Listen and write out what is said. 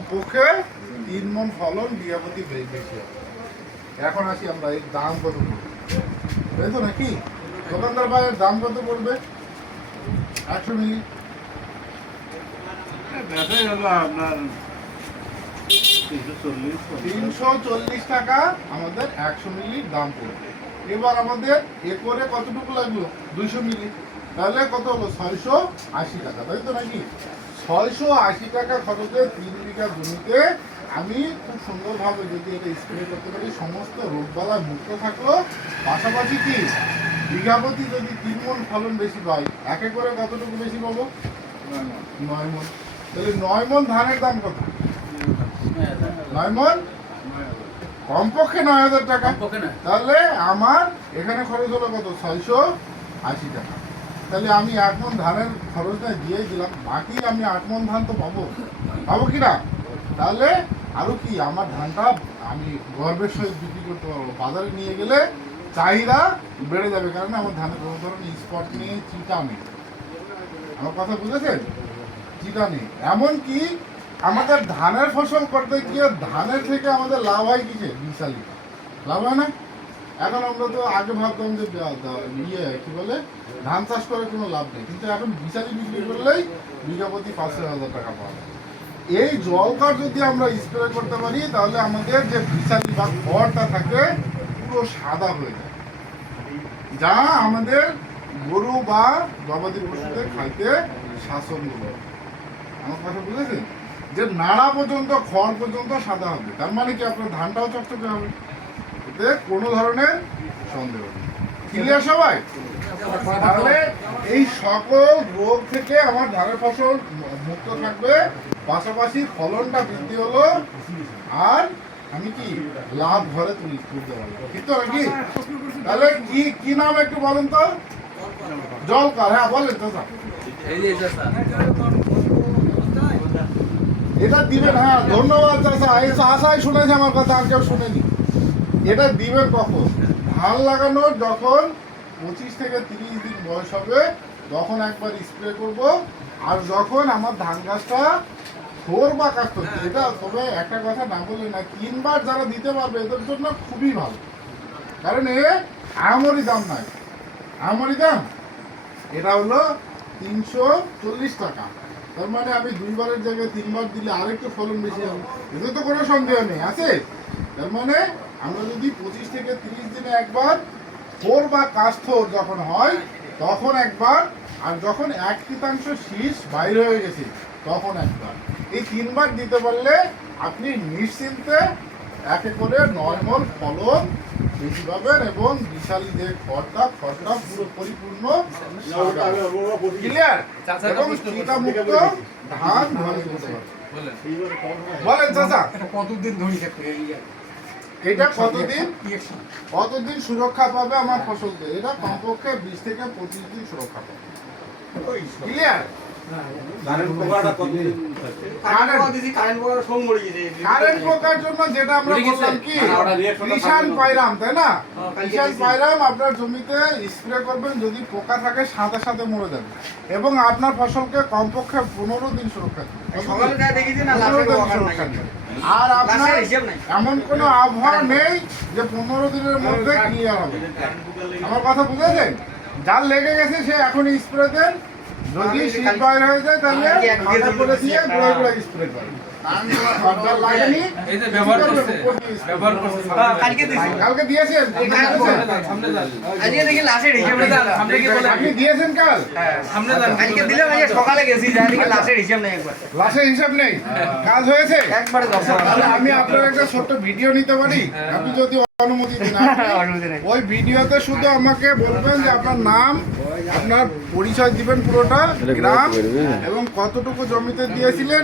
কমপক্ষে 3 মণ ফলন বিঘাপতি বেশি হবে। এখন আসি আমরা এর দাম কত পড়বে, তাই তো নাকি? দোকানদার ভাইয়ের দাম কত পড়বে 100 মিলি? আপনার 340 টাকা আমাদের 100 মিলির দাম পড়বে। এবার আমাদের একরে কতটুকু লাগলো 200 মিলি, তাহলে কত হলো 680 টাকা, তাই তো নাকি? 680 টাকা খরচে 3 বিঘা জমিতে আমি খুব সুন্দরভাবে যদি এটা স্প্রে করতে পারি, সমস্ত রোগবালাই মুক্ত থাকলো। পাশাপাশি কি বিঘাপতি যদি 3 মণ ফলন বেশি পাই, একে করে কতটুকু বেশি পাবো 9 মণ। তাহলে 9 মণ ধানের দাম কত? 9 মণ কমপক্ষে 9000 টাকা। তাহলে আমার এখানে খরচ হলো কত 680 টাকা। তাহলে আমি 8 মণ ধানের খরচটা দিয়ে দিলাম, বাকি আমি 8 মণ ধান তো পাবো কি না? তাহলে আরো কি আমার ধানটা আমি গর্বের সহিত বিক্রি করতে পারবো, বাজারে নিয়ে গেলে চাহিদা বেড়ে যাবে, কারণ আমার ধানের কোনো ধরনের স্পট নেই, চিটা নেই। আমার কথা বুঝেছেন? চিটা নেই। এমনকি আমাদের ধানের ফসল করতে গিয়ে ধানের থেকে আমাদের লাভ হয় কিসে? বিশালি লাভ হয় না? এখন আমরা তো আগে ভাবতাম যে কি বলে ধান চাষ করে কোনো লাভ নেই, কিন্তু এখন বিশালি বিক্রি করলেই বিঘাপতি 5,000 টাকা পাওয়া যায়। এই জল কাঠ যদি আমরা স্প্রে করতে পারি, তাহলে আমাদের যে বিশালি বা খড়টা থাকে পুরো সাদা হয়ে যায়, যা আমাদের গরু বা গবাদি পশুদের খাইতে স্বাচ্ছন্দ্য হবে। আমার কথা বুঝেছেন? যে নাড়া পর্যন্ত খড় পর্যন্ত সাদা হবে, তার মানে কি আপনার ধানটাও চকচকে হবে, এতে কোনো ধরনের সন্দেহ নেই। ক্লিয়ার সবাই? তাহলে এই সকল রোগ থেকে আমার ধানের ফসল মুক্ত থাকবে, পাশাপাশি ফলনটা বৃদ্ধি হলো, আর আমি কি লাভ ঘরে তুলতে পারবো, ঠিক তো নাকি? তাহলে কি নাম একটু বলেন তো? জলকার। হ্যাঁ বলেন তো স্যার। এটা দিবেন? হ্যাঁ ধন্যবাদ চাচা, এই চাচাই শুনেছে আমার কথা, আর কেউ শুনেনি। এটা দিবেন কখন? ধান লাগানোর যখন 25 থেকে 30 দিন বয়স হবে তখন একবার স্প্রে করব, আর যখন আমার ধান গাছটা থোর বা কাস্ত, এটা তবে একটা কথা না বলে না, 3 বার যারা দিতে পারবে এদের জন্য খুবই ভালো, কারণ এ আমরি দাম নাই। আমরি দাম এটা হলো 340 টাকা। তার মানে আমি 2 বারের জায়গায় 3 বার দিলে আরেকটু ফলন বেশি হবে, এতে তো কোনো সন্দেহ নেই, আছে? তার মানে আমরা যদি 25 থেকে 30 দিনে একবার থোর বা কাস্থর যখন হয় তখন একবার, আর যখন 1/3 শীষ বাইরে হয়ে গেছে তখন একবার, এই 3 বার দিতে পারলে আপনি নিশ্চিন্তে একে করে 9 মণ ফলন বেশি পাবেন, এবং বিশালী যে খড়টা পুরো পরিপূর্ণ ক্লিয়ার, এবং চিন্তামুক্ত ধান ঘরে তুলতে পারবেন। বলেন চাচা, কতদিন ধরে থাকবে এটা কতদিন সুরক্ষা পাবে আমার ফসলকে? এটা কমপক্ষে 20 থেকে 25 দিন সুরক্ষা পাবে। ক্লিয়ার? কারেন্ট পোকার জন্য যেটা আমরা বললাম কি কিষান পাইরাম, তাই না? কিষান পাইরাম আপনার জমিতে স্প্রে করবেন, যদি পোকা থাকে সাথে সাথে মরে যাবে, এবং আপনার ফসলকে কমপক্ষে 15 দিন সুরক্ষা দেবে। আর আপনার এমন কোনো আবহাওয়া নেই যে 15 দিনের মধ্যে ক্লিয়ার হবে। আমার কথা বুঝেছেন? যার লেগে গেছে সে এখন স্প্রে দেন, যদি শীত বাইরে হয়ে যায় তাহলে আধা করে দিয়ে গোড়া স্প্রে করেন। কালকে দিয়েছেন? আপনি দিয়েছেন কাল? লাশের হিসাব নেই, কাজ হয়েছে। আমি আপনার একটা ছোট্ট ভিডিও নিতে পারি? আপনি যদি অনুমতি দিন, ওই ভিডিওতে শুধু আমাকে বলবেন যে আপনার নাম, আপনার পরিচয় দিবেন পুরোটা, গ্রাম, এবং কতটুকু জমিতে দিয়েছিলেন।